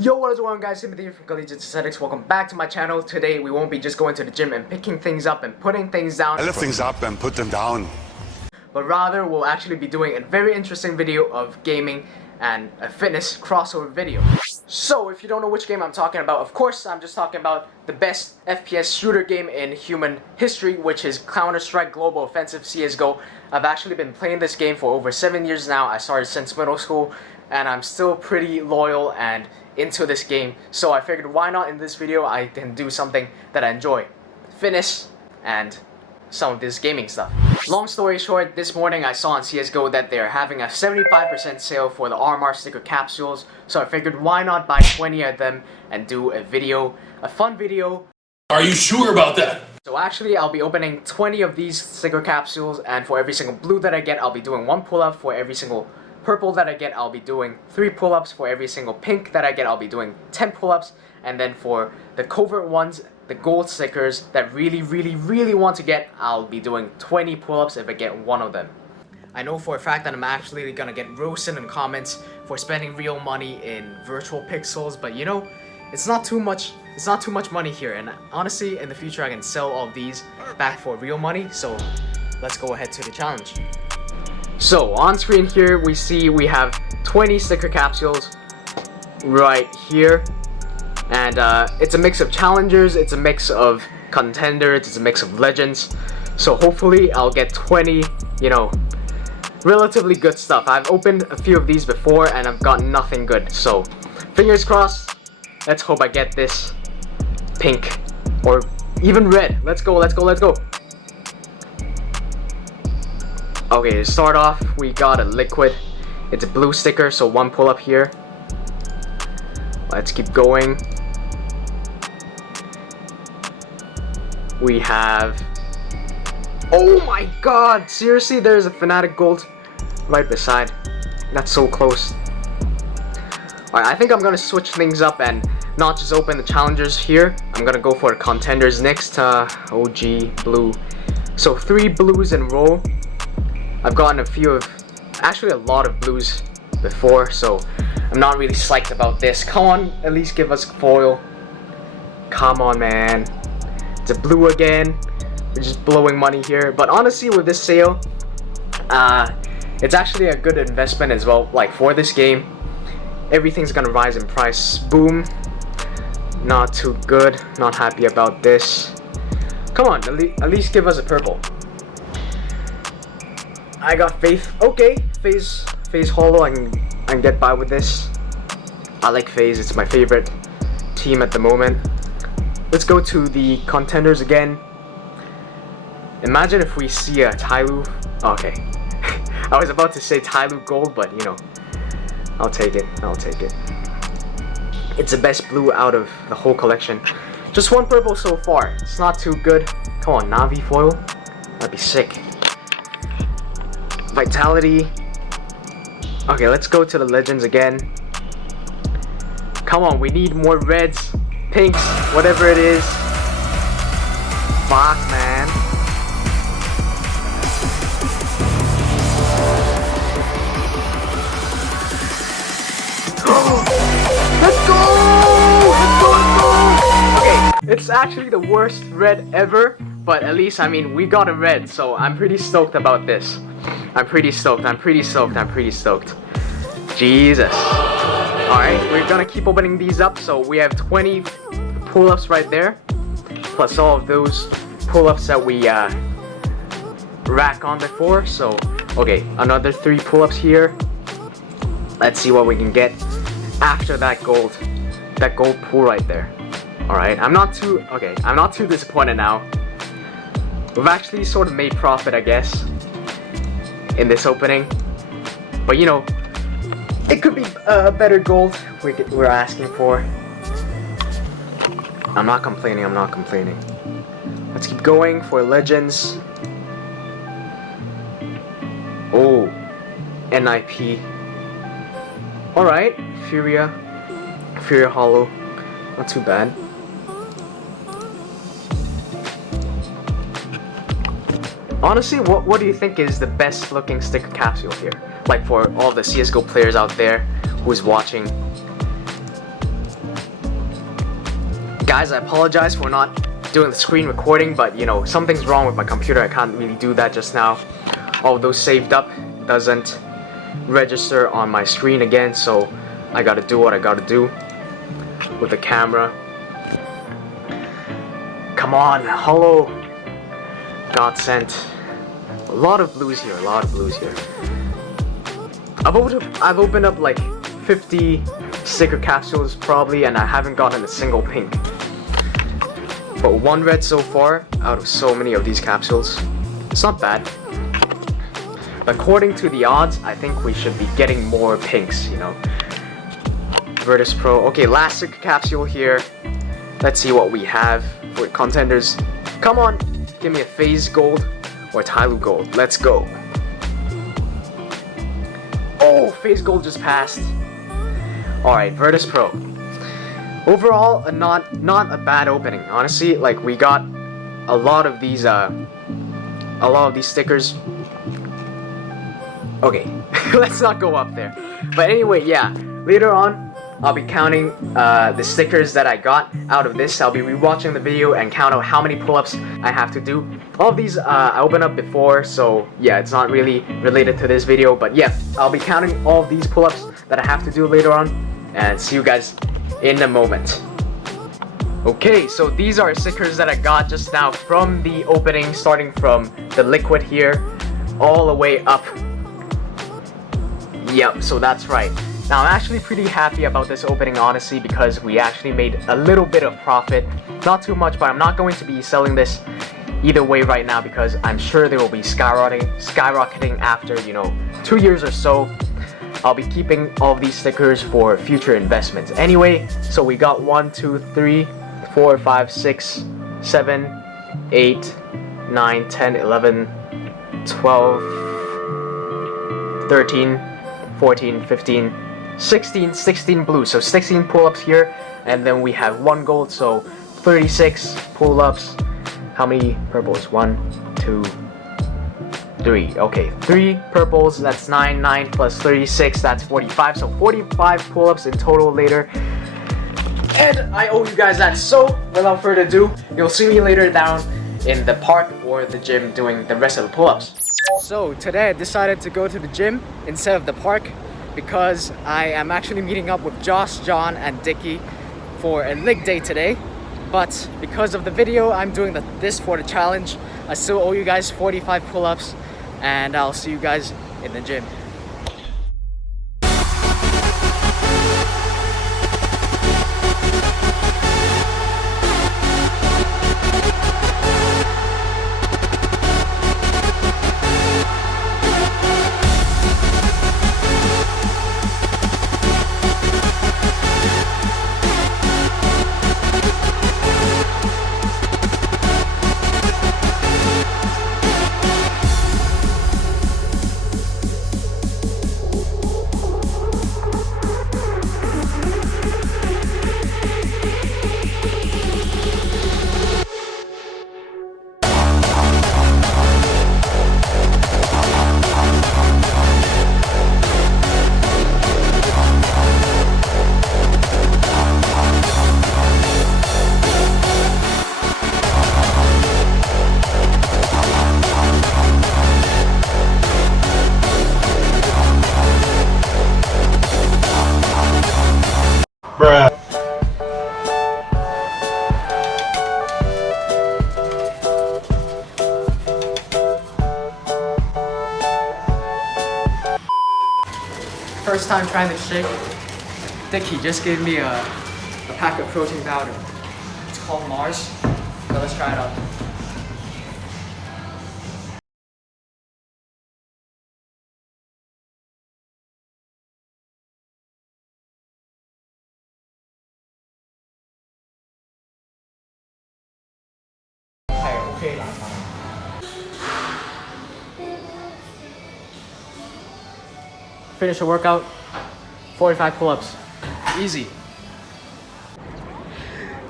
Yo, what is going on, guys? Timothy from Collegiate Aesthetics. Welcome back to my channel. Today we won't be just going to the gym and picking things up and putting things down. I lift things up and put them down. But rather, we'll actually be doing a very interesting video of gaming and a fitness crossover video. So, if you don't know which game I'm talking about, of course, I'm just talking about the best FPS shooter game in human history, which is Counterstrike Global Offensive CSGO. I've actually been playing this game for over 7 years now. I started since middle school, and I'm still pretty loyal and into this game. So I figured, why not in this video I can do something that I enjoy. Fitness and some of this gaming stuff. Long story short, this morning I saw on CSGO that they're having a 75% sale for the RMR Sticker capsules, so I figured why not buy 20 of them and do a video, a fun video. Are you sure about that? So actually I'll be opening 20 of these sticker capsules, and for every single blue that I get I'll be doing 1 pull-up. For every single purple that I get I'll be doing 3 pull-ups. For every single pink that I get I'll be doing 10 pull-ups. And then for the covert ones, the gold stickers that really want to get, I'll be doing 20 pull-ups if I get one of them. I know for a fact that I'm actually gonna get roasted in comments for spending real money in virtual pixels, but you know, it's not too much money here, and honestly in the future I can sell all of these back for real money. So let's go ahead to the challenge. So on screen here we see we have 20 sticker capsules right here. And it's a mix of challengers, it's a mix of contenders, it's a mix of legends. So hopefully I'll get 20, you know, relatively good stuff. I've opened a few of these before and I've gotten nothing good. So fingers crossed, let's hope I get this pink or even red. Let's go. Okay, to start off, we got a liquid. It's a blue sticker, so 1 pull up here. Let's keep going. We have... oh my god! Seriously, there's a Fnatic Gold right beside. That's so close. Alright, I think I'm gonna switch things up and not just open the challengers here. I'm gonna go for the contenders next. OG blue. So 3 blues in a row. I've gotten a few of... actually a lot of blues before, so I'm not really psyched about this. Come on, at least give us foil. Come on, man. It's a blue again. We're just blowing money here. But honestly, with this sale, it's actually a good investment as well. Like, for this game, everything's gonna rise in price. Boom. Not too good. Not happy about this. Come on, at least give us a purple. I got faith. Okay, FaZe Holo. I can get by with this. I like FaZe. It's my favorite team at the moment. Let's go to the contenders again. Imagine if we see a Tyloo. Okay. I was about to say Tyloo Gold, but you know, I'll take it. It's the best blue out of the whole collection. Just 1 purple so far. It's not too good. Come on, Navi foil. That'd be sick. Vitality. Okay, let's go to the legends again. Come on, we need more reds, pinks, whatever it is. Fuck, man. Let's go! Okay, it's actually the worst red ever, but at least, I mean, we got a red, so I'm pretty stoked about this. I'm pretty stoked. Jesus. Alright, we're gonna keep opening these up. So we have 20 pull-ups right there, plus all of those pull-ups that we rack on before. So, okay, another 3 pull-ups here. Let's see what we can get after that gold pool right there. Alright, I'm not too disappointed now. We've actually sort of made profit, I guess, in this opening, but you know, it could be a better gold we're asking for. I'm not complaining. Let's keep going for legends. Oh, NIP. Alright, Furia Hollow, not too bad. Honestly, what do you think is the best looking sticker capsule here? Like, for all the CSGO players out there who's watching. Guys, I apologize for not doing the screen recording, but you know, something's wrong with my computer. I can't really do that just now. Although saved up doesn't register on my screen again, so I gotta do what I gotta do with the camera. Come on, hello. God sent. A lot of blues here, a lot of blues here. I've opened up like 50 sticker capsules probably, and I haven't gotten a single pink. But one red so far out of so many of these capsules. It's not bad. According to the odds, I think we should be getting more pinks, you know. Virtus Pro. Okay, last sticker capsule here. Let's see what we have for contenders. Come on, give me a TEVVEZ gold or Tyloo gold. Let's go. Oh, TEVVEZ gold just passed. Alright, Virtus Pro. Overall, not a bad opening. Honestly, like we got a lot of these stickers. Okay, let's not go up there. But anyway, yeah, later on I'll be counting the stickers that I got out of this. I'll be rewatching the video and count out how many pull-ups I have to do. All of these I opened up before, so yeah, it's not really related to this video. But yeah, I'll be counting all of these pull-ups that I have to do later on, and see you guys in a moment. Okay, so these are stickers that I got just now from the opening, starting from the liquid here all the way up. Yep, so that's right. Now I'm actually pretty happy about this opening, honestly, because we actually made a little bit of profit. Not too much, but I'm not going to be selling this either way right now because I'm sure they will be skyrocketing after, you know, 2 years or so. I'll be keeping all of these stickers for future investments. Anyway, so we got 1, 2, 3, 4, 5, 6, 7, 8, 9, 10, 11, 12, 13, 14, 15, 16 blue. So 16 pull-ups here, and then we have 1 gold, so 36 pull-ups. How many purples? 1, 2, 3. Okay, 3 purples, that's 9. 9 plus 36, that's 45. So 45 pull-ups in total later. And I owe you guys that. So without further ado, you'll see me later down in the park or the gym doing the rest of the pull-ups. So today I decided to go to the gym instead of the park because I am actually meeting up with Josh, John, and Dickie for a leg day today. But because of the video I'm doing this for the challenge, I still owe you guys 45 pull-ups, and I'll see you guys in the gym. Bruh. First time trying this shake. Dickie just gave me a pack of protein powder. It's called Mars. So let's try it out. Okay. Finish a workout, 45 pull-ups. Easy.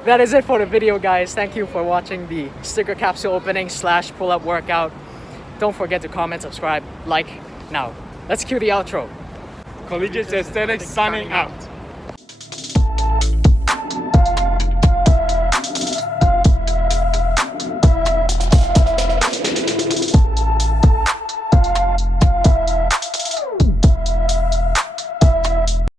That is it for the video, guys. Thank you for watching the sticker capsule opening / pull-up workout. Don't forget to comment, subscribe, like. Now, let's cue the outro. Collegiate Aesthetics signing out.